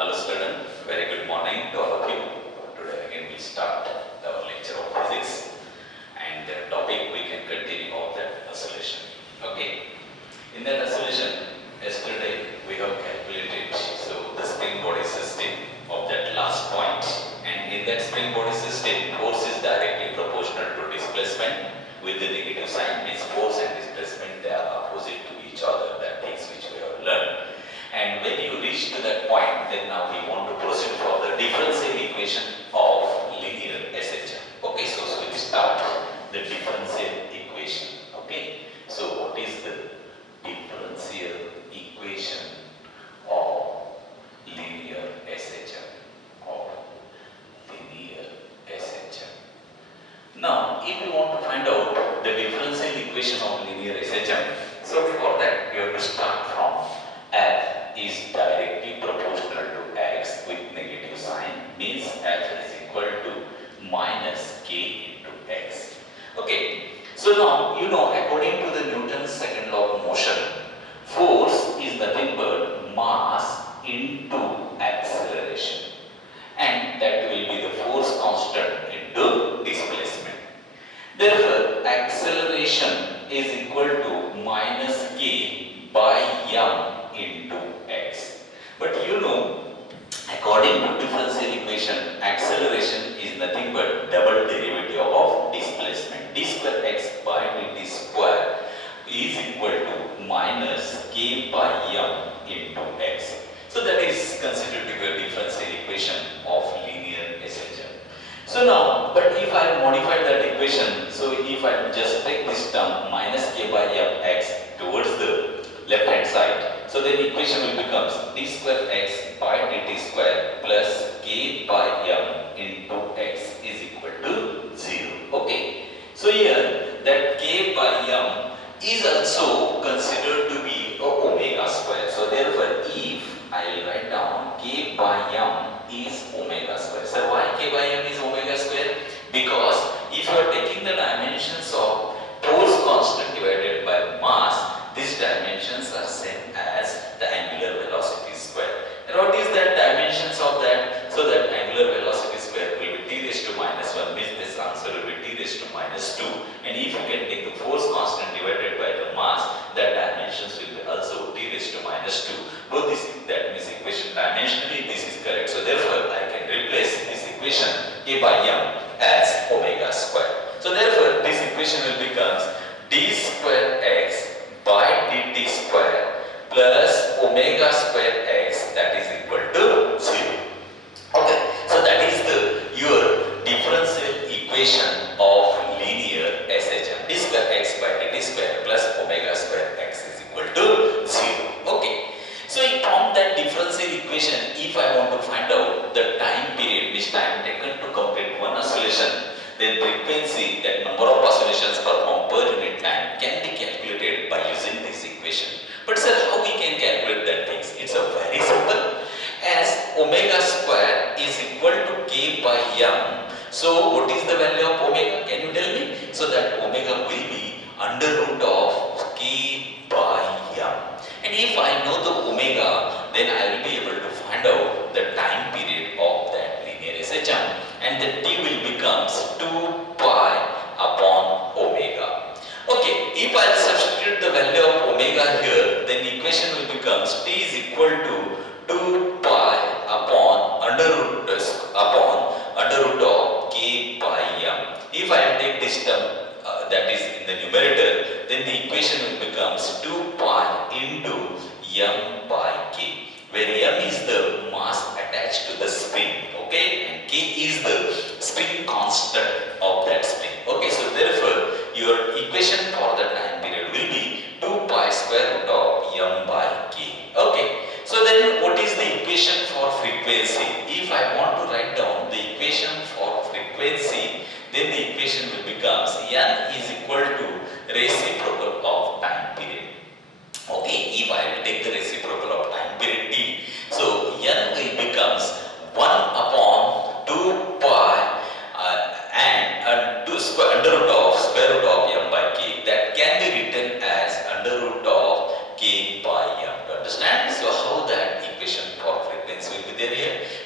Hello student, very good morning to all of you. Today again we start our lecture of physics and the topic we can continue of that oscillation. Okay, in that oscillation yesterday we have calculated the spring body system of that last point, and in that spring body system force is directly proportional to displacement with the negative sign, means force and displacement they are opposite to each other, that things which we have learned. And when you reach to that point, then now we want to proceed for the differential equation of linear SHM. Okay, so we start the differential equation. Okay, so what is the differential equation of linear SHM? Of linear SHM. Now, if you want to find out the differential equation of linear SHM, so for that you have to start from F is directly proportional to x with negative sign, means f is equal to minus k into x. Okay, so now you know, according to the Newton's second law of motion, force is nothing but mass into acceleration, and that will be the force constant into displacement. Therefore, acceleration is equal to minus k by m into x. But you know, according to differential equation, acceleration is nothing but double derivative of displacement. d square x by dt square is equal to minus k by m into x. So that is considered to be a differential equation of linear SHM. So now, but if I modify that equation, so if I just take this term minus k by m x towards the left hand side, so then the equation will become d square x by dt square plus k by m into x is equal to 0. Okay, so here that k by m is also considered to be omega square. So therefore, if I will write down k by m is omega square. So why k by m is omega square? Because if you are taking the dimensions of force constant divided by mass, these dimensions are same as the angular velocity square. And what is that dimensions of that? So that angular velocity square will be t raised to minus 1, means this answer will be t raised to minus 2. And if you can take the force constant divided by the mass, that dimensions will be also t raised to minus 2. Both this, that means equation dimensionally this is correct. So therefore I can replace this equation k by m as omega square. So therefore this equation will become d square x by dt square plus omega square x, that is equal to 0. Okay, so that is your differential equation of linear SHM. d square x by dt square plus omega square x is equal to 0. Okay, so from that differential equation, if I want to find out the time period which time taken to complete one oscillation, then frequency, that number of oscillations performed per unit time, can be calculated by using this equation. But sir, how we can calculate that things? It's a very simple. As omega square is equal to k by m. So what is the value of omega? Can you tell me? So that omega will be under root of k by m. And if I know the omega, then I will be able to find out the time period of that linear SHM, and the t will becomes 2 pi upon omega. Okay, if I substitute the value of omega here, then the equation will become t is equal to 2 pi upon under root of k by m. If I take this term that is in the numerator, then the equation will becomes 2 pi into m by k, where m is the mass attached to the spring, okay, and k is the spring constant of that spring. Okay, so therefore your equation for the time period will be 2 pi square root of m by k. Okay, so then what is the equation for frequency? If I want to write down the equation for frequency, then the equation will become n is equal to reciprocal of time period. Okay, if I will take the reciprocal of time period t, so n will becomes 1 upon 2 pi and 2 square under root of square root of m by k, that can be written as under root of k by m. To understand? So how that equation for frequency will be there?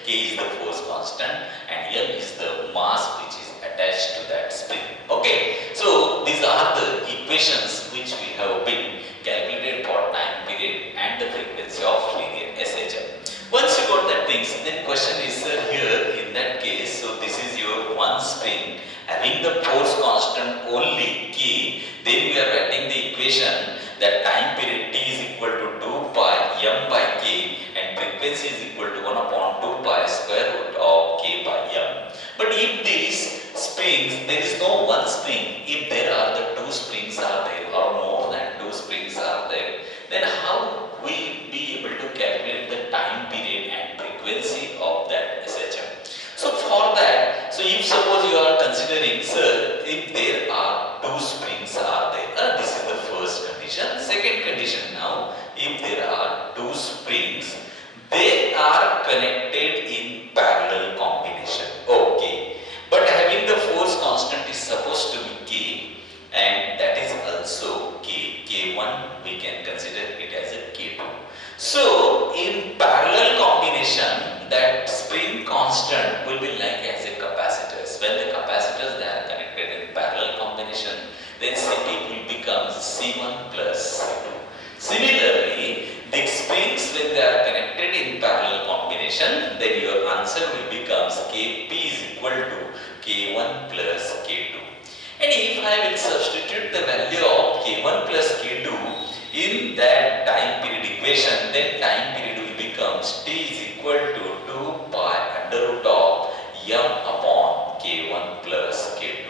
K is the force constant and M is the mass which is attached to that spring. Okay, so these are the equations which we have been calculated for time period and the frequency of linear SHM. Once you got that things, then question is here in that case, so this is your one spring having the force constant only K, then we are writing the equation that time period T is equal to 2 pi M by K and frequency is equal to 1 upon 2 pi square root of K by M. But if these springs, there is no one spring, if there are the two springs are there or more than two springs are there, then how we be able to calculate the time period and frequency of that SHM? So for that, so if suppose you are considering, sir, if there are two springs are there, this is the first condition. Second condition now, if there are two springs, they are connected in parallel combination. Okay, but having the force constant is supposed to be K, and that is also K. K1 we can consider it as a K2. So in parallel combination, that spring constant will be like as a capacitors. When the capacitors they are connected in parallel combination, then Cp will become C1 plus C2. Similarly, the springs when they are connected in parallel combination, then your answer will become Kp is equal to K1 plus K2. And if I will substitute the value of K1 plus K2 in that time period equation, then time period will become T is equal to 2 pi under root of M upon K1 plus K2.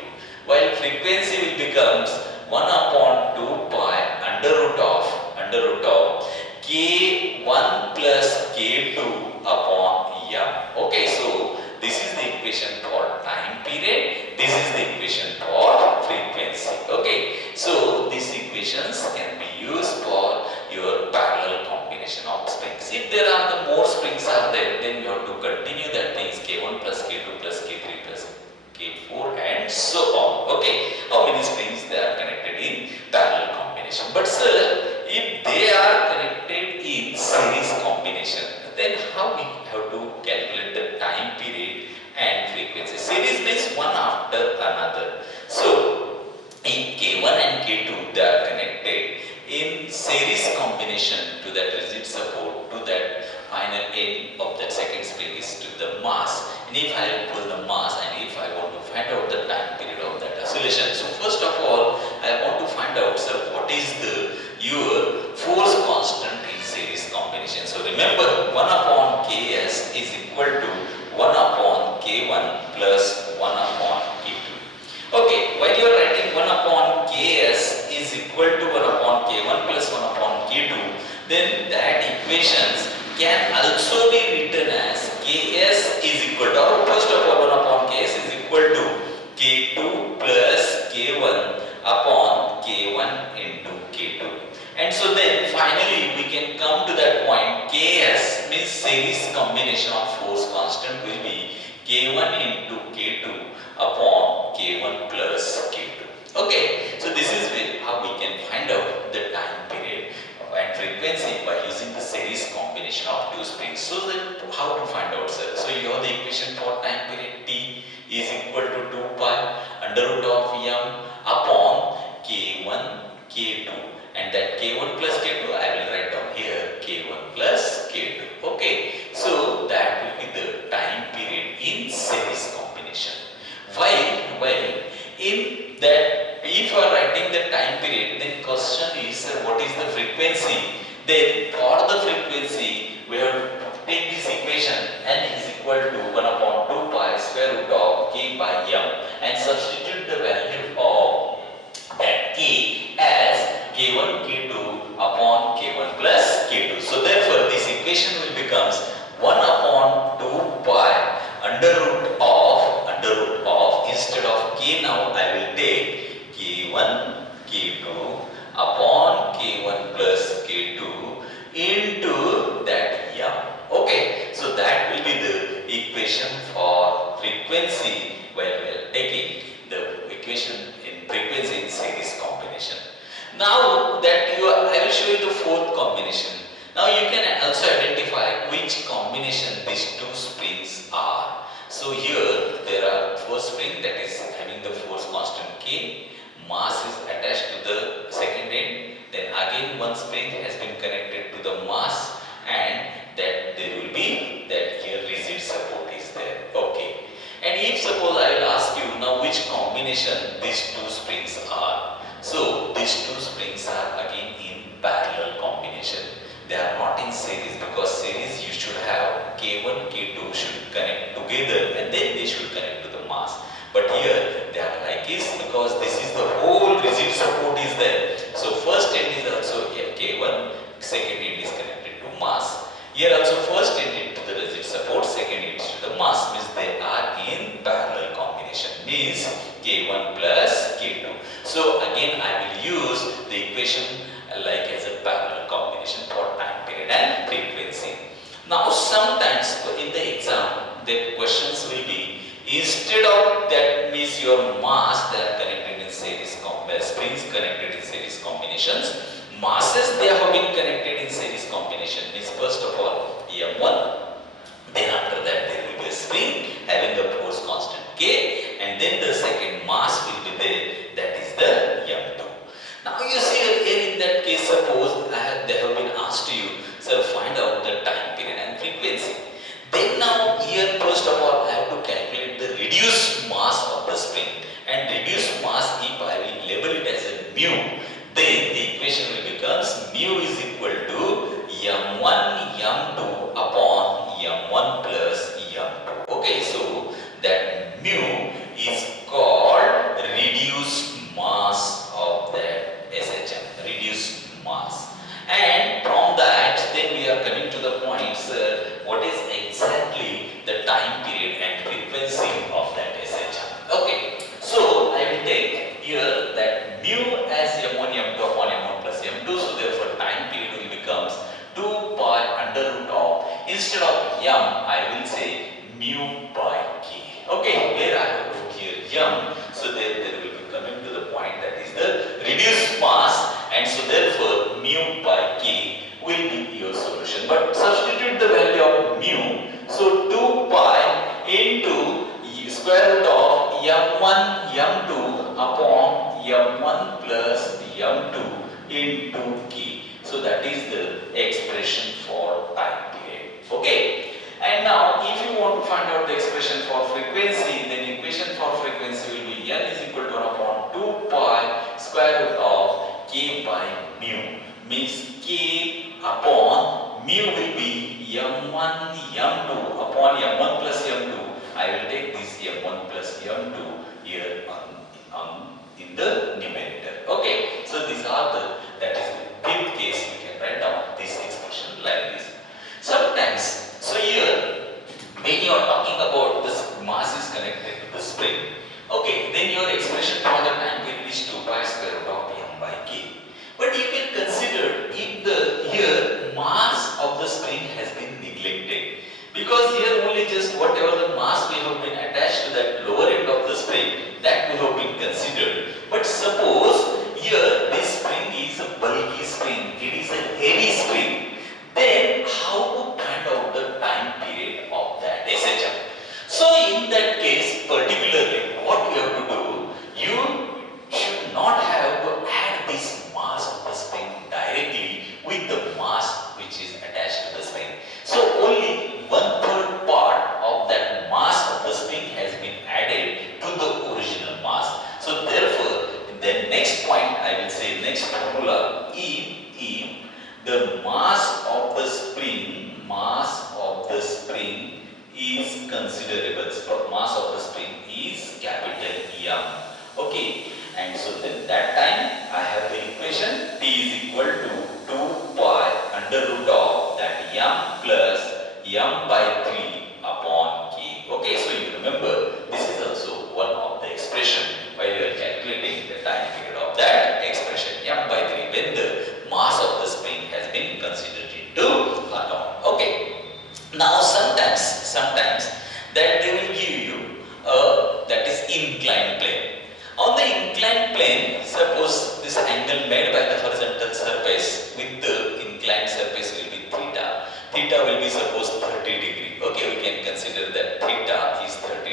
While frequency will become 1 upon 2 pi under root of K1 plus K2 upon M. Okay, so this is the equation for time period. This is the equation for frequency. Okay, so these equations can be used for your parallel combination of springs. If there are the more springs are there, then you have to continue that things K1 plus K2 plus K3 plus K4 and so on. Okay, how many springs they are connected in parallel combination? But sir, if they are connected in series combination, then how we have to calculate the time period and frequency? Series means one after another. So in K1 and K2 they are connected in series combination to that rigid support, to that final end of that second spring is to the mass. And if I pull the mass and if I want to find out the time period of that oscillation, so first of all I want to find out, sir, what is your force constant in series combination. So remember, 1 upon Ks is equal to 1 upon K1 plus 1 upon K2. Okay, while you are writing 1 upon Ks is equal to 1 upon K1 plus 1 upon K2, then that equations can also be written as Ks is equal to, or first of all 1 upon Ks is equal to K2 plus K1 upon K1 into K2. And so then finally we can come to that point, Ks means series combination of force constant will be K1 into K2 upon K1 plus K2. Okay, so this is how we can find out the time period and frequency by using the series combination of two springs. So then how to find out, sir? So you have the equation for time period T is equal to 2 pi under root of M upon K1 K2, and that K1 plus K2 I will write down here K1 plus K2. Okay, so that will be the time period in series combination. While in that, if you are writing the time period, then question is what is the frequency? Then for the frequency we have to take this equation, n is equal to 1 upon 2 pi square root of K by M, and substitute the value of that K as K1 K2 upon K1 plus K2. So therefore this equation will becomes 1 upon 2 pi under root of instead of K now I will take K1 K2 upon K1 plus K2 into that M. Okay, so that will be the equation for frequency when we are taking the equation in frequency in series combination. Now that I will show you the fourth combination. Now you can also identify which combination these two springs So here there are force spring that is having the force constant K, mass is attached to the second end, then again one spring has been connected to the mass, and that there will be that here rigid support is there. Okay. And if suppose I will ask you now which combination these two springs are. So these two springs are again in parallel combination. They are not in series, because series you should have K1, K2 should connect together and then they should connect to the mass. But here they are like this, because this is the whole rigid support is there. So first end is also K1, second end is connected to mass. Here also first end is to the rigid support, second end is to the mass, means they are in parallel combination, means K1 plus K2. So again I will use the equation like as a parallel combination for time period and frequency. Now sometimes in the exam the questions will be, instead of that means your mass they are connected in series springs connected in series combinations, masses they have been connected in series combination, means first of all M1, then after that there will be a spring having the force constant K, and then the second mass will be there, that is the M2. Now you see here in that case, suppose they have been asked you, sir, find out the time period and frequency. Then now here first of all I have to calculate the reduced mass of the spring, and reduced mass if I will label it as a mu, then the equation will becomes mu is equal to M1 M2 upon M1 plus M2. Okay, so that mu is called reduced mass of that SHM, reduced mass. And from that then we are coming to the point, sir, what is exactly the time period and frequency of that SHM. Okay, so I will take here that mu as M1 M2 upon M1 plus M2, so therefore time period will becomes 2 pi under root of, instead of M I will say mu by K. Okay, here I have put here M, so there will be coming to the point that is the reduced mass, and so therefore mu by K will be your solution. But substitute the value of mu, so 2 pi into square root of M1 M2 upon M1 plus M2 into K. So that is the expression for time period. Okay. And now if you want to find out the expression for frequency, then equation for frequency will be N is equal to 1 upon 2 pi square root of K by mu, means K upon mu will be M1 M2 upon M1 plus M2. I will take this M1 plus M2 here in the numerator. Okay, so these are the, that is in case we can write down this expression like this. Sometimes, so here when you are talking about this mass is connected to the spring, okay, then your expression for the time period is 2 pi square root of M by K. But you can consider if the here mass of the spring has been neglected, because here only just whatever the mass we have been attached to that lower end of the spring, that we have been considered. But suppose here this spring is a bulky spring, it is a heavy spring, then how to find out the time period of that SHM? So in that case particularly what you have to do, you should not have to add this mass of the spring directly with the mass which is attached to the spring. So only 1/3 part of that mass of the spring has been added to the original mass. So therefore, the next point I will say, next formula, if the mass of the spring is considerable, so mass of the spring is capital M. Okay, and so then that time I have the equation T is equal to 2 pi under root of that M plus M by 3 upon K. Okay, so you remember this is also one of the expression while you are calculating the time period of that expression M by 3 when the mass of the spring has been considered into account. Okay, now sometimes that they will give you that is inclined plane. On the inclined plane, suppose this angle made by the horizontal surface with the inclined surface will be theta. Theta will be suppose 30 degree. Okay, we can consider that theta is 30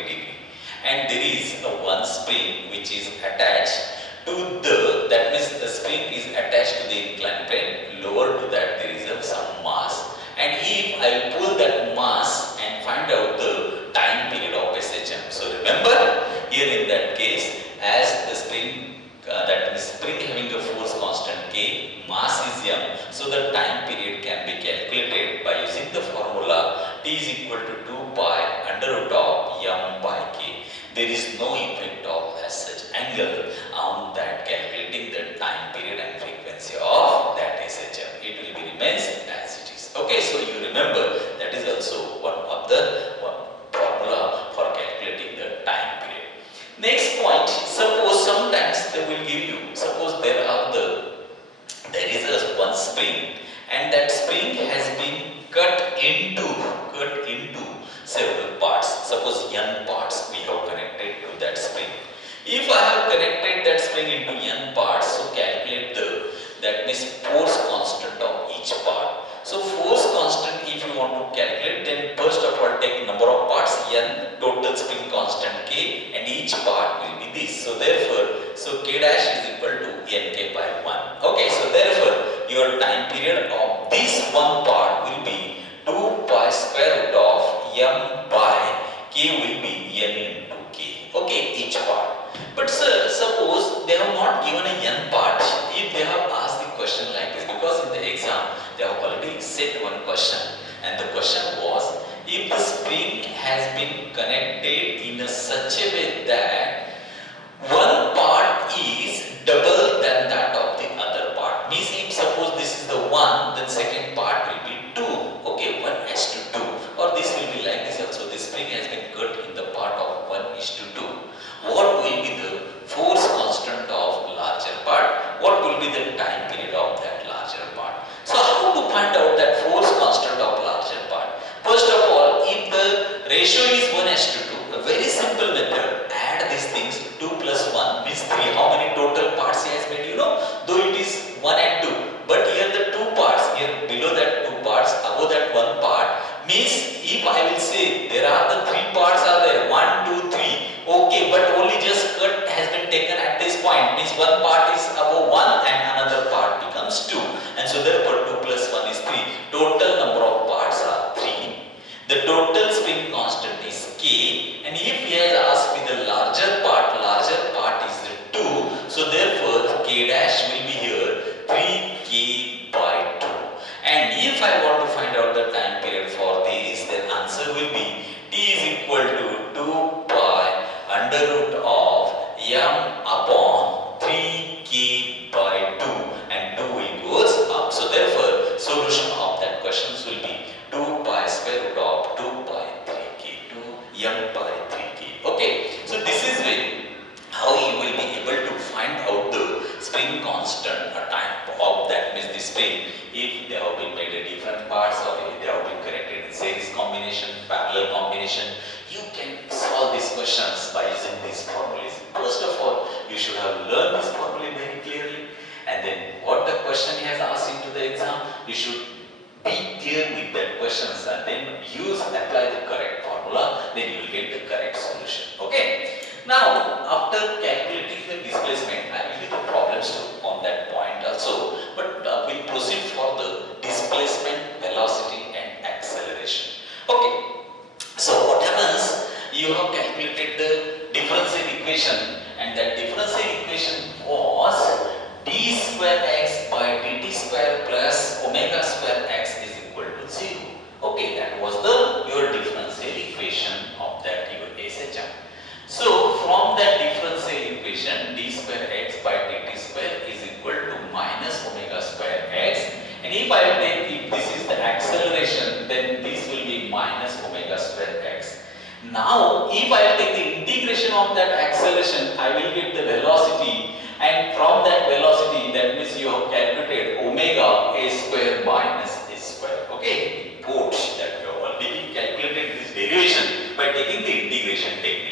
which is attached to the, that means the spring is attached to the inclined plane, lower to that there is some mass. And if I pull that mass and find out the time period of SHM. So remember, here in that case, as the spring, that means spring having a force constant K, mass is M, so the time period can be calculated by using the formula T is equal to 2 pi under root of M by K. There is no effect of as such angle on that calculating the time period and frequency of that SHM. It will be remains as it is. Okay, so you remember that is also one of the formula for calculating the time period. Next point, suppose sometimes they will give you, suppose there is a one spring and that spring has been cut into several parts. Suppose n parts we have connected to that spring. If I have connected that spring into n parts, so calculate that means force constant of each part. So force constant if you want to calculate, then first of all take number of parts n, total spring constant K, and each part will be this. So therefore, so K dash is equal to Nk by 1. Okay, so therefore your time period of this one part will be 2 pi square root of M by K will be N into K. Okay, each part. But sir, suppose they have not given a n part. If they have asked the question like this, because in the exam they have already set one question, and the question was, if the spring has been connected in such a way that one part is double than that of the other part, means if suppose this is the 1, then second part will be 2. Okay, 1:2, or this will be like this also. This spring has been cut in the part of 1:2. What will be the force constant of larger part? What will be the time period of that larger part? So how to find out that force constant of larger part? First of all, if the ratio is 1:2, a very simple method, add these things, 2 plus 1 means 3. How many total parts he has made, you know? Though it is 1 and 2, but here the 2 parts, here below that 2 parts, above that 1 part, means if I will say there are the 3 parts are there, 1, 2, 3, okay, but only just cut has been taken at this point, means one part is above 1 and another part becomes 2, and so therefore 2 plus 1 is 3. Total number of parts are 3. The total spring constant is K, and if he has asked me the larger part is the 2, so therefore K dash will be here 3K by 2. And if I want to find out the time period for this, then answer will be T is equal to 2 pi under root of M upon 3K by 2, and 2 will goes up. So therefore, solution of that questions will be 2 pi square root of 2 pi 3K to M by 3K. Okay, so this is way how you will be able to find out the spring constant, a time of that means the spring, if they have been made a different parts or if they have been connected in series combination, parallel combination. You can solve these questions by using these formulas. First of all, you should have learned this formula very clearly, and then what the question he has asked into the exam, you should be clear with that questions and then apply the correct formula, then you will get the correct solution. Okay. Now, after calculating the displacement, I will give the problems on that point also, but we'll proceed for the displacement, velocity and acceleration. Okay, so what happens, you have calculated the differential equation, and that differential equation was d square x by dt square plus omega square x is equal to 0. Okay, that was your differential equation of that your SHM. So from that differential equation, d square x by dt square is equal to minus omega square x, and if I take, if this is the acceleration, then this will be minus omega square x. Now if I take the integration of that acceleration, I will get the velocity, and from that velocity, that means you have calculated omega a square minus a square. Okay, both that you have already calculated this derivation by taking the integration technique.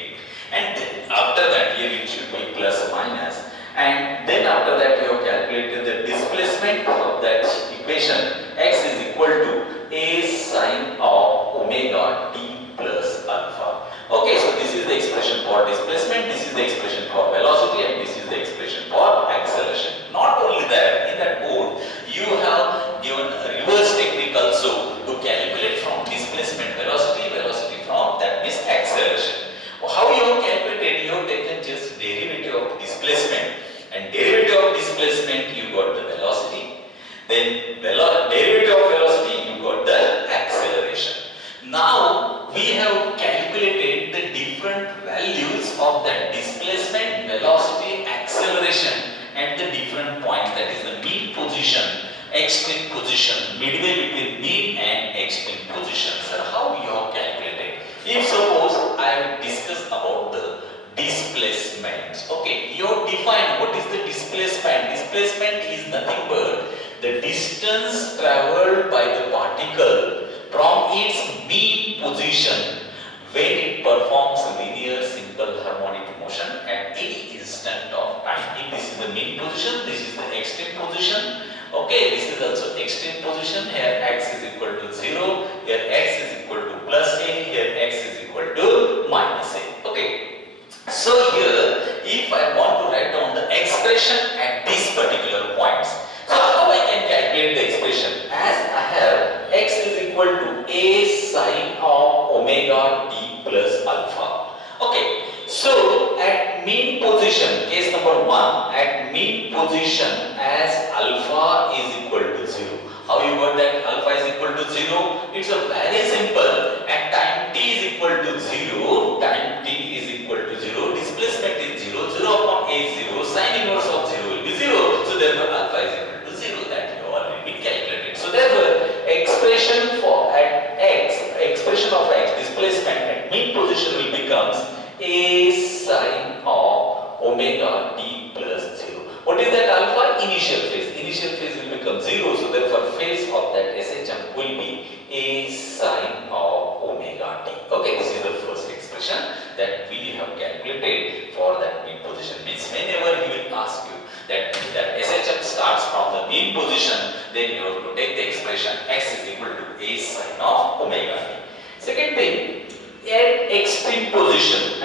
And then after that, here it should be plus minus, and then after that you have calculated the displacement of that equation, x is equal to a sine of omega t plus alpha. Okay, so this is the expression for displacement, this is the expression for velocity, we have calculated the different values of that displacement, velocity, acceleration at the different points, that is the mean position, extreme position, midway between mean and extreme position. Sir, how you have calculated? If suppose I have discussed about the displacement, okay, you have defined what is the displacement. Displacement is nothing but the distance traveled by the particle from its mean position when it performs linear simple harmonic motion at any instant of time. If this is the mean position, this is the extreme position. Okay, this is also extreme position. Here x is equal to 0, here x is equal to plus a, here x is equal to minus a. Okay, so here if I want to write down the expression at these particular points, so how I can calculate the expression? As I have x is equal to a sine of omega t plus alpha. Okay, so at mean position, case number 1, at mean position as alpha is equal to 0. How you got that alpha is equal to 0? It's a very simple. At time t is equal to 0, time t is equal to 0, displacement is 0, 0 upon a is 0, sine inverse of 0 will be 0. So therefore alpha is equal to 0. That you have already calculated. So therefore expression for at x, expression of x, displacement at mean position will become a sine of omega t plus 0. What is that alpha? Initial phase. Initial phase will become 0. So therefore phase of that SHM will be a sine of omega t. Okay, this is the first expression that we have calculated for that mean position. Means whenever he will ask you that SHM starts from the mean position, then you have to take the expression x is equal to a sine of omega t. Second thing, at extreme position,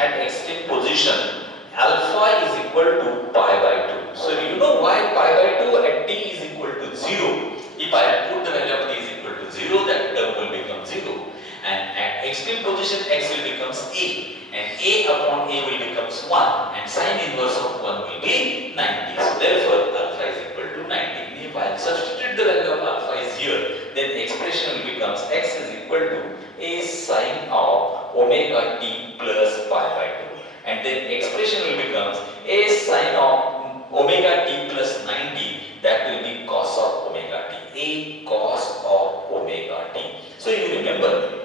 alpha is equal to pi by 2. So you know why pi by 2 at t is equal to 0. If I put the value of t is equal to 0, that term will become 0. And at extreme position, x will become a. And a upon a will become 1. And sine inverse of 1 will be 90. So therefore, alpha is equal to 90. If I substitute the value of alpha is here, then expression will become x is equal to a sine of omega t plus pi by 2. And then expression will become a sine of omega t plus 90, that will be cos of omega t, a cos of omega t. So you remember,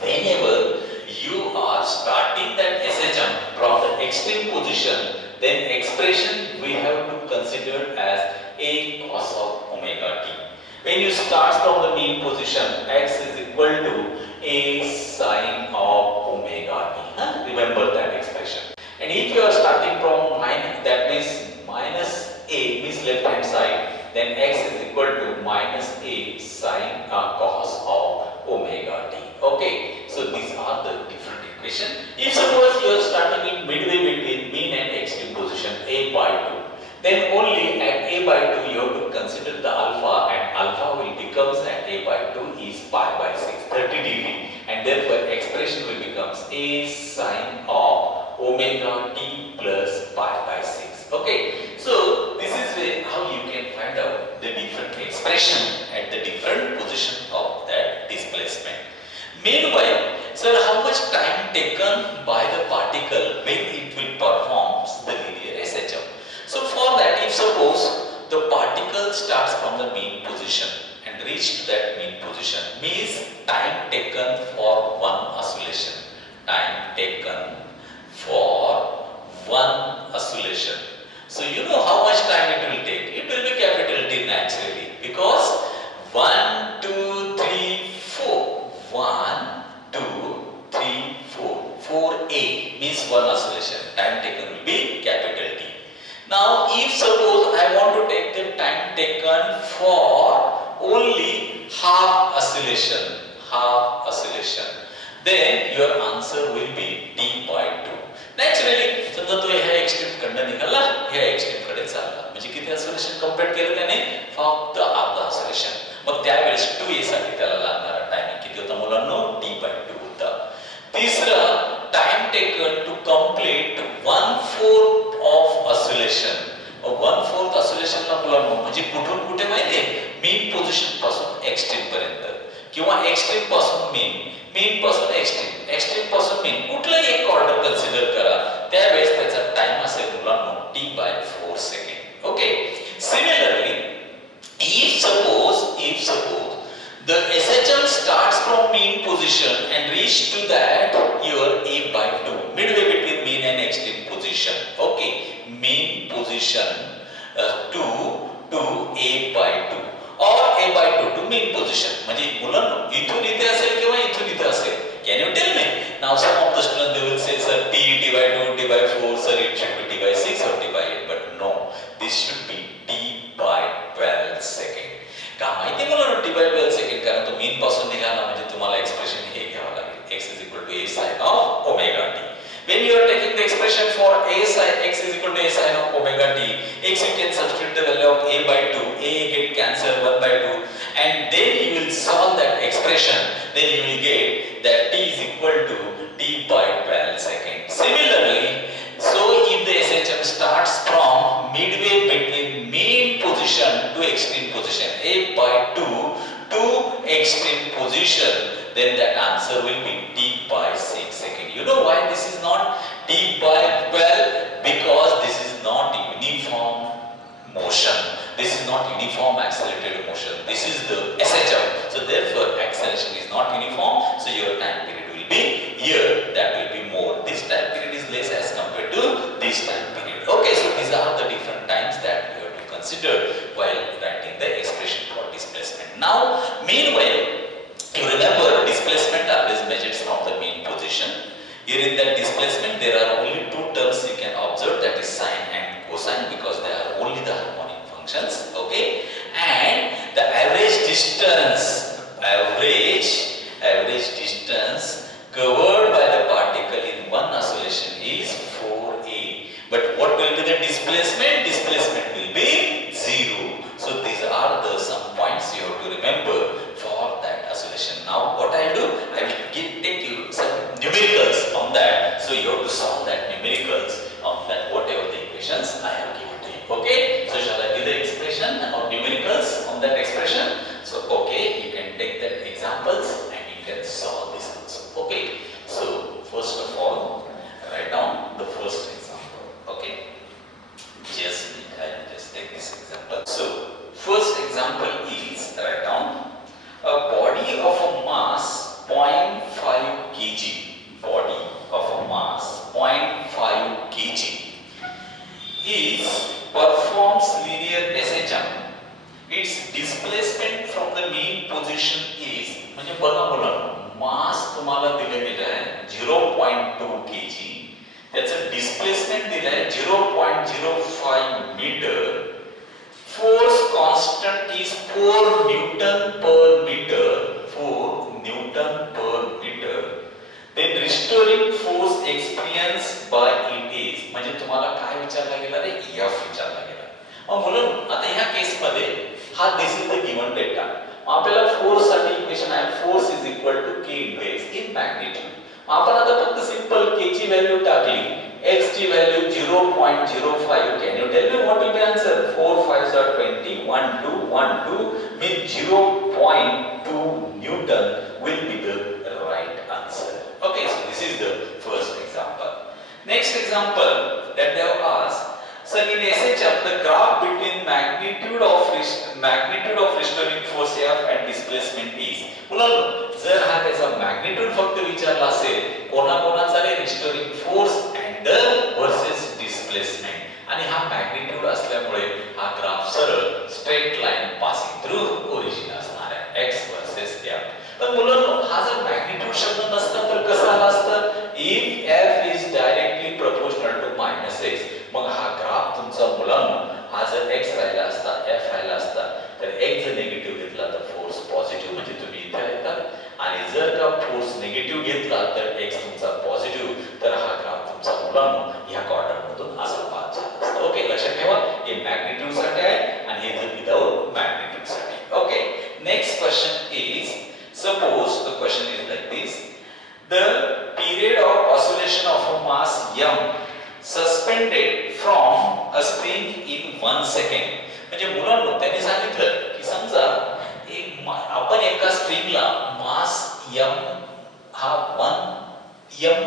whenever you are starting that SHM from the extreme position, then expression we have to consider as a cos of omega t. When you start from the mean position, x is equal to a sine of omega t. Remember that expression. And if you are starting from minus, that means minus a, means left hand side, then x is equal to minus a sine cos of omega t. Okay, so these are the different equations. If suppose you are starting in midway between mean and extreme position, a by 2, then only at a by 2 you have to consider the alpha, and alpha will become at a by 2 is pi by 6, 30 degree, and therefore expression will become a sine of omega t plus pi by 6. Okay, so this is how you can find out the different expression at the different position of that displacement. Meanwhile, sir, how much time taken by the particle when it will perform the linear SHM? So for that, if suppose the particle starts from the mean position and reach to that mean position, means time taken for one oscillation. Time taken for one oscillation. So you know how much time it will take. It will be capital T naturally, because 1, 2, 3, 4. 1, 2, 3, 4. 4A means one oscillation. Time taken will be capital T. Now, if suppose I want to take the time taken for only half oscillation, then your answer will be T by 2. Naturally, समजा तो ह्या extreme कडनं निघाला, ह्या extreme कडे चालला. म्हणजे किती ऑसिलेशन कंप्लीट केलं त्याने? फक्त अर्धा ऑसिलेशन. मग त्यावेळेस 2a साठी त्याला लागणारा टाइमिंग किती होता मुलांनो? T by 2 होता. तिसरं, time taken to complete 1/4 of oscillation. 1/4 ऑसिलेशनला मुलांनो म्हणजे कुठून कुठे माहितीये? मीन पोझिशन पासून एक्स्ट्रीम पर्यंत, किंवा एक्स्ट्रीम पासून मीन, मीन पासून एक्स्ट्रीम. एक्स्ट्रीम पासून मीन कुठलाही एक ऑर्डर कन्सिडर करा, त्यावेळेस त्याचा टाइम असेल मुलांनो t/4 second. Okay. Similarly if suppose the SHM starts from mean position and reach to that your a/2, midway between mean and extreme position. Okay, mean position to a/2 or a/2 to mean position. म्हणजे मुलांनो इथून इथे असेल किंवा इथून इथे असेल. Can you tell me? Now some of the students they will say, sir, t/2, t/4, sir, it should be t/6 or t/8, but no, this should be t/12 second. का माहिती मुलांनो t/12 सेकंड, कारण तो mean पासून निघाला म्हणजे तुम्हाला expression हे घ्यावं लागेल, x = a sin of omega t. When you are taking the expression for a sin x = a sin of omega t, x you can substitute the value of a/2, a get cancelled 1/2, and then you will solve that expression, then you will get that t is equal to t/12 second. Similarly, so if the SHM starts from midway between mean position to extreme position, a/2 to extreme position, then that answer will be t/6 second. You know why this is not t/12? Because this is not uniform motion. This is not uniform accelerated motion. This is the SHM. So therefore acceleration is not uniform. So your time period will be here. That will be more. This time period is less as compared to this time period. Okay. So these are the different times that you have to consider while writing the expression for displacement. Now, meanwhile, you remember displacement always measured from the mean position. Here in that displacement, there are only two terms you can observe, that is sine and cosine, because they are only the harmonic functions. Okay, and the average distance covered by the particle in one oscillation is 4a. But what will be the displacement? Displacement will be 0. So these are the some points you have to remember for that oscillation. Now what I will do, I will take you some numericals on that. So you have to solve that numericals on that whatever the equations I have given to you. Okay. So shall I give the expression or numericals on that expression? So okay, you can take that examples and you can solve this also. Okay. So first of all, write down the first example. Okay. I will just take this example. So first example is, write down a body of a mass 0.5 kg. Body of a mass 0.5 kg performs linear SHM. Its displacement from the mean position is, म्हणजे बघा मुलांनो, मास तुम्हाला दिले गेले आहे 0.2 kg, त्याचं displacement दिले आहे 0.05 metre, force constant is 4 Newton per meter, 4 Newton per meter. Then restoring force experienced by it is, म्हणजे तुम्हाला काय विचारला गेला रे, F विचारला गेला. मग मुलं आता ह्या केस मध्ये हा this is the given data. आपल्याला फोर्स साठी इक्वेशन आहे, force is equal to k into x in magnitude. आपण आता फक्त सिंपल k ची व्हॅल्यू टाकली, x ची value 0.05. Can you tell me what will be answer? 4 5s are 20, 1 2 1 2 means 0.2 Newton will be the right answer. Okay, so this is the first example. Next example that they have asked, so in SHM the graph between magnitude of restoring force F and displacement is. मुलांनो, जर हा त्याचा magnitude फक्त विचारला असेल, कोणाकोणाचा रे restoring force and the versus displacement, आणि हा मॅग्निट्यूड असल्यामुळे हा ग्राफ सरळ straight line passing through origin असणार आहे, x वर्सेस f. पण मुलांनो, हा जर मॅग्निट्यूड शब्द नसता तर कसं आला असतं? If f is directly proportional to -x, मग हा ग्राफ तुमचा मुलांनो हा जर x राहिला असता, f राहिला असता, तर x जर निगेटिव्ह घेतला तर फोर्स पॉझिटिव्ह, म्हणजे तुम्ही इथे येतात, आणि जर का फोर्स निगेटिव्ह घेतला तर x तुमचा पॉझिटिव्ह, तर हा ग्राफ तुमचा मुलांनो ह्या क्वाड्रंट मधून असा पास झाला असता. ओके, लक्षात ठेवा, हे मॅग्निट्यूड साठी आहे आणि हे विदाउट मॅग्निट्यूड साठी. Okay, next question is, suppose the question is like this: the period of oscillation of a mass m suspended from a spring in 1 second. म्हणजे मुलांनो त्यांनी सांगितलं की समजा आपण एका स्प्रिंगला मास m हा 1 M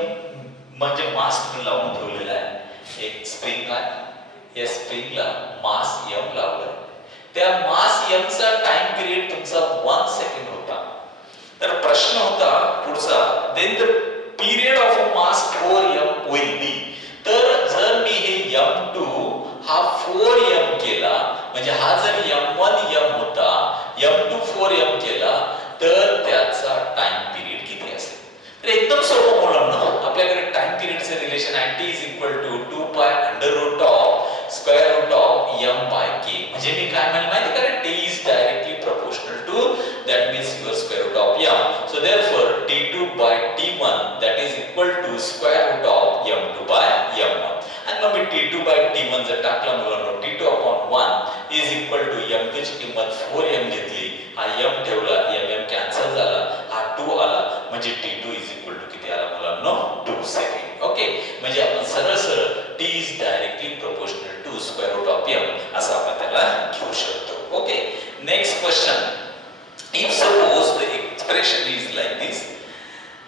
म्हणजे मास लावून ठेवलेला आहे, एक स्प्रिंग आहे, या स्प्रिंगला मास M लावलं, त्या मास M चा टाइम पिरियड तुमचा 1 सेकंड होता. तर प्रश्न होता पुढचा, then the period of a mass 4m will be. तर जर मी हे m2 हा 4m केला, म्हणजे हा जर m1 m होता, m2 4m केला, तर त्याचा टाइम पिरियड किती असेल? तर एकदम सोपं मुलांना, आपल्याकडे टाइम पिरियडचे रिलेशन आहे t is equal to 2 pi under root of square root of m by k. म्हणजे मी काय म्हणलं माहिती का, t is directly proportional to, that means your square root of m. So therefore t2 by t1 that is equal to square root of m2 by m1. आणि मग मी t2 by t1 जर टाकला मुलांना, t2 upon 1 is equal to m2 ची किंमत 4m घेतली, हा m ठेवला, m cancel झाला, हा 2 आला, म्हणजे t2 is equal to किती आला मुलांना, 2 सेकंड. ओके, म्हणजे आपण सरळ सरळ t is directly proportional to square root of m असं आपण त्याला घेऊ शकतो. Okay, next question. If suppose the expression is like this,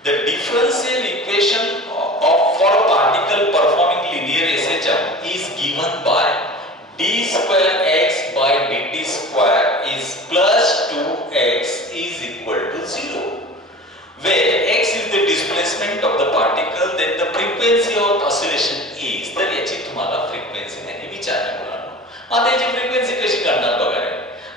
the differential equation for a particle performing linear SHM is given by d square x by dt square is plus 2x is equal to 0, where x is the displacement of the particle, then the frequency of oscillation is. तर याची तुम्हाला frequency त्यांनी विचारली मुलांना. आता याची frequency कशी काढणार बघा रे.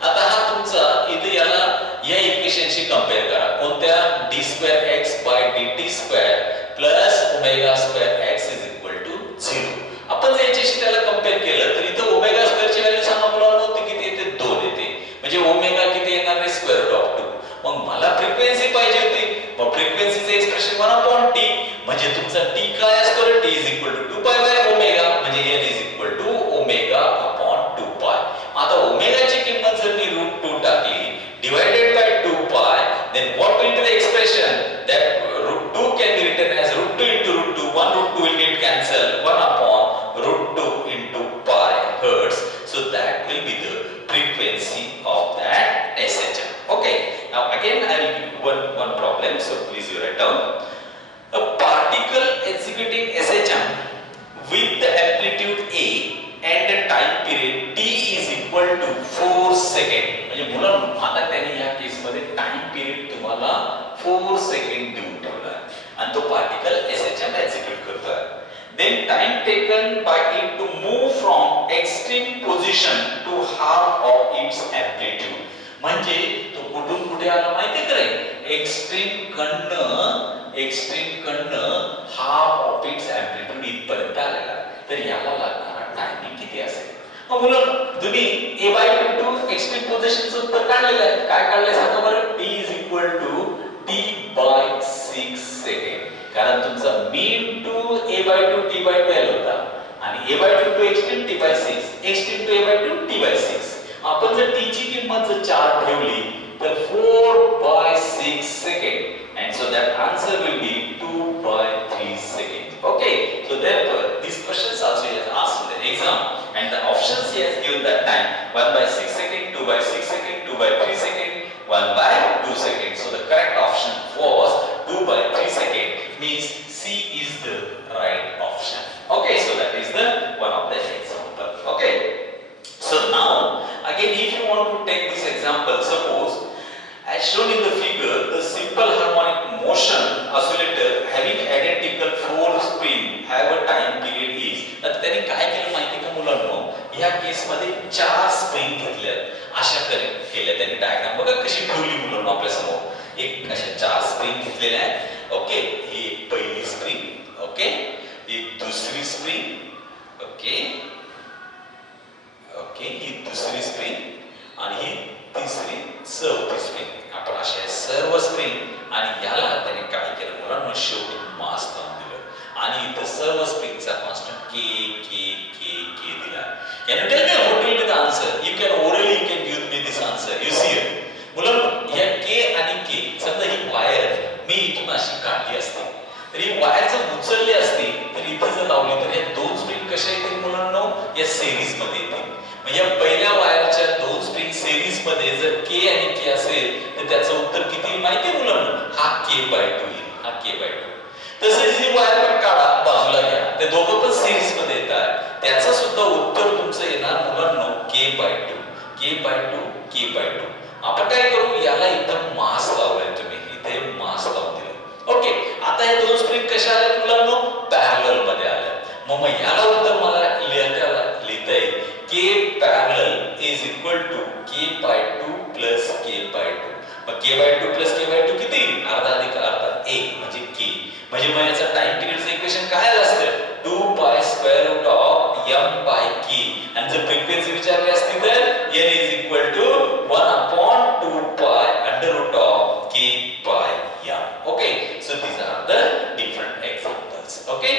आता हा तुमचा इथे याला या इक्वेशनशी कंपेअर करा, कोणत्या d square x by dt square plus omega square x is equal to 0. आपण जर याच्याशी त्याला कंपेअर केलं तर इथे ओमेगा स्क्वेअर ची व्हॅल्यू सांगा मुलांना, ती किती येते, 2 येते, म्हणजे ओमेगा किती येणार आहे, स्क्वेअर रूट ऑफ 2. मग मला फ्रिक्वेन्सी पाहिजे होती, मग फ्रिक्वेन्सीचे एक्सप्रेशन 1/t, म्हणजे तुमचा t काय असतो रे, t is equal to 2 pi by omega, म्हणजे n is equal to omega upon 2 pi. आता ओमेगाची किंमत जर मी √2 टाकली divided by 2 pi, then what will be the expression? That √2 can be written as √2 into √2, 1 √2 will get cancelled, 1 upon √2 into pi hertz. So that will be the frequency of that SHM. Okay, now again I will give you one problem, so please you write down. A particle executing SHM with the amplitude A and the time period t is equal to 4 second. म्हणजे मुलांना आता त्यांनी या case मध्ये time period तुम्हाला 4 second देऊन ठेवला आणि तो पार्टिकल SHM एक्झिक्यूट करतोय. Then time taken by it to move from extreme position to half of its amplitude. म्हणजे तो कुठून कुठे आला माहिती का रे, एक्स्ट्रीम कडनं हाफ ऑफ इट्स एम्प्लिट्यूड इथपर्यंत आलेला. तर याला लागणारा टायमिंग किती असेल? मग मुलं तुम्ही a/2 टू एक्स्ट्रीम पोझिशनचं उत्तर काढलेलं आहे, काय काढलंय सांगा बरं, t is equal to t/6 second. कारण तुमचा मीन टू a/2 t/12 होता आणि a/2 to extreme t/6, extreme to a/2 t/6. आपण जर t ची किंमत जर 4 ठेवली तर 4/6 second, and so that answer will be 2/3 seconds. Okay, so therefore this question also is asked in the exam, and the options he has given that time 1/6 second, 2/6 second, 2/3 second, 1/2 second. So the correct option was 2/3 second, means C is the right option. Okay, so that is the one of the example. Okay, so now again if you want to take this example, suppose as shown in the figure, the simple harmonic motion oscillator having identical 4 spring have a time period is. आता त्यांनी काय केलं माहिती का मुलांनो, या case मध्ये 4 spring घेतल्या, अशा केल्या त्यांनी. डायग्राम बघा कशी ठेवली मुलांनो आपल्या समोर. एक अशा 4 स्प्रिंग घेतलेल्या आहेत. ओके, ही एक पहिली स्प्रिंग, ओके, एक दुसरी स्प्रिंग, ओके ओके, ही दुसरी स्प्रिंग आणि ही तिसरी चौथी स्प्रिंग. आपण अशा सर्व स्प्रिंग आणि याला त्याने काय केलं मुलांना, शेवटी मास लावून दिलं आणि इथं सर्व स्प्रिंगचा कॉन्स्टंट के के के के दिला. Can you tell me what will be the answer? You can orally you can give me this answer. You see it. मुलांना या के आणि के, समजा ही वायर मी इथून अशी काढली असते तर ही वायर जर उचलली असती तर इथे जर लावली तर या दोन स्प्रिंग कशा येतील मुलांना, या सिरीज मध्ये येतील. म्हणजे या पहिल्या वायरच्या दोन स्प्रिंग सिरीज मध्ये जर के आणि के असेल तर त्याचं उत्तर किती माहिती आहे मुलांना, हा k/2 येईल, हा k/2. तसेच ही वायर पण काढा बाजूला घ्या, ते दोघं पण सिरीज मध्ये येतात, त्याचं सुद्धा उत्तर तुमचं येणार मुलांनो k/2 k/2 k/2. आपण काय करू, याला इथं मास लावलाय, तुम्ही इथे मास लावून दिलं. ओके, आता हे दोन स्प्रिंग कशा आल्या मुलांनो, पॅरलल मध्ये आल्या. मग याला उत्तर मला लिहिता येईल k parallel is equal to k/2 plus k/2. मग k/2 प्लस k/2 किती, अर्धा अधिक अर्धा 1 म्हणजे k. म्हणजे मग याचा टाइम पिरियडचं इक्वेशन काय असतं, 2 pi square root of m by k. आणि जर फ्रिक्वेन्सी विचारली असती तर n is equal to 1/2 pi under root of k by m. Okay, so these are the different examples. Okay.